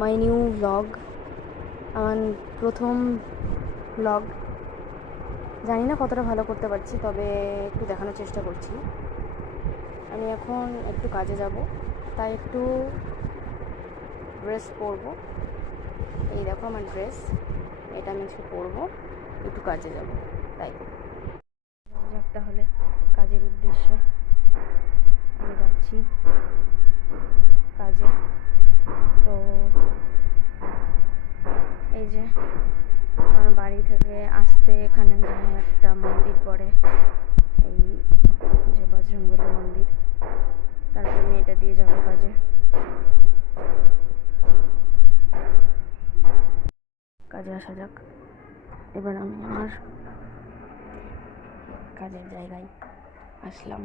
My new blog, আমার প্রথম blog. জানি না কতটা ভালো করতে পারছি, তবে একটু দেখানোর চেষ্টা করছি। আমি এখন একটু কাজে যাব, তাই একটু ড্রেস পরবো। এই দেখো আমার ড্রেস, এটা আমি আজকে পরবো, একটু কাজে যাব, তাই। যাক তাহলে কাজের উদ্দেশ্যে আমি যাচ্ছি কাজে। তো এই যে আমার বাড়ি থেকে আসতে এখানে একটা মন্দির পড়ে, এই যে বজরংবলী মন্দির। তারপর আমি এটা দিয়ে যাবো কাজে। কাজে আসা যাক। এবার আমি আমার কাজের জায়গায় আসলাম।